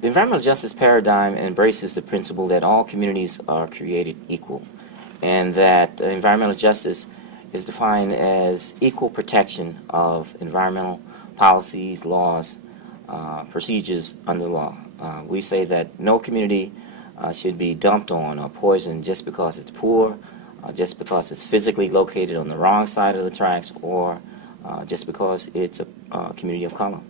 The environmental justice paradigm embraces the principle that all communities are created equal, and that environmental justice is defined as equal protection of environmental policies, laws, procedures under law. We say that no community should be dumped on or poisoned just because it's poor, just because it's physically located on the wrong side of the tracks, or just because it's a community of color.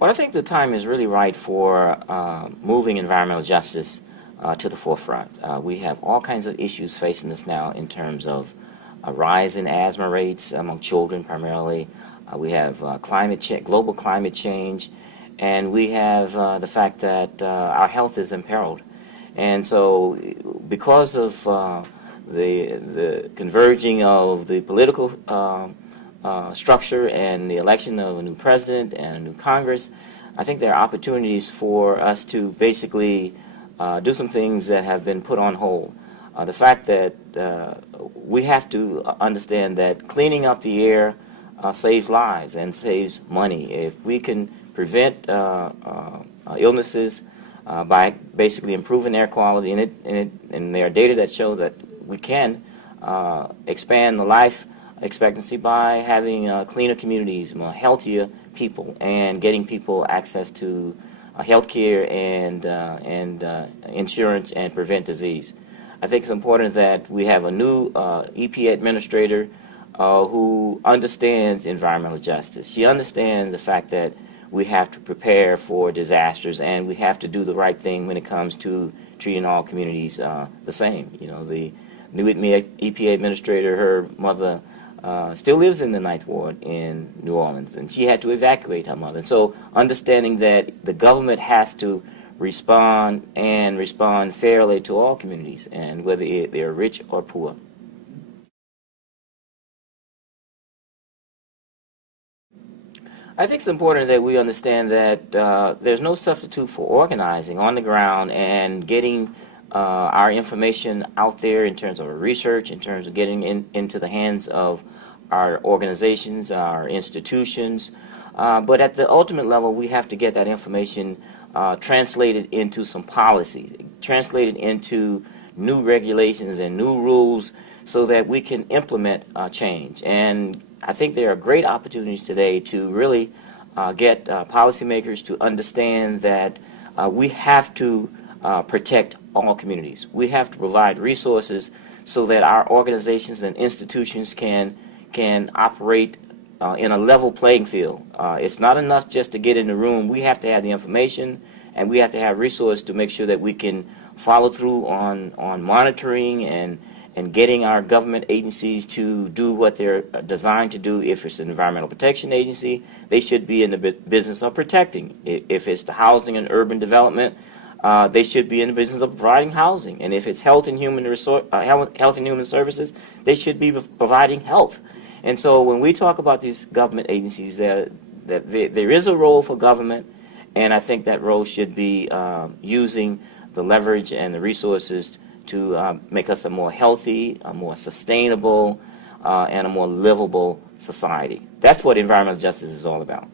Well, I think the time is really right for moving environmental justice to the forefront. We have all kinds of issues facing us now in terms of a rise in asthma rates among children primarily. We have global climate change, and we have the fact that our health is imperiled. And so because of the converging of the political structure and the election of a new president and a new Congress, I think there are opportunities for us to basically do some things that have been put on hold. The fact that we have to understand that cleaning up the air saves lives and saves money. If we can prevent illnesses by basically improving air quality, and there are data that show that we can expand the life expectancy by having cleaner communities, more healthier people, and getting people access to health care and insurance and prevent disease. I think it's important that we have a new EPA administrator who understands environmental justice. She understands the fact that we have to prepare for disasters, and we have to do the right thing when it comes to treating all communities the same. You know, the new EPA administrator, her mother still lives in the Ninth Ward in New Orleans, and she had to evacuate her mother. And so understanding that the government has to respond and respond fairly to all communities, and whether they're rich or poor. I think it's important that we understand that there's no substitute for organizing on the ground and getting our information out there in terms of research, in terms of getting into the hands of our organizations, our institutions. But at the ultimate level, we have to get that information translated into some policy, translated into new regulations and new rules so that we can implement change. And I think there are great opportunities today to really get policymakers to understand that we have to protect all communities. We have to provide resources so that our organizations and institutions can operate in a level playing field. It's not enough just to get in the room. We have to have the information, and we have to have resources to make sure that we can follow through on monitoring and getting our government agencies to do what they're designed to do. If it's an environmental protection agency, they should be in the business of protecting. If it's the housing and urban development, they should be in the business of providing housing. And if it's health and human services, they should be providing health. And so when we talk about these government agencies, there is a role for government, and I think that role should be using the leverage and the resources to make us a more healthy, a more sustainable, and a more livable society. That's what environmental justice is all about.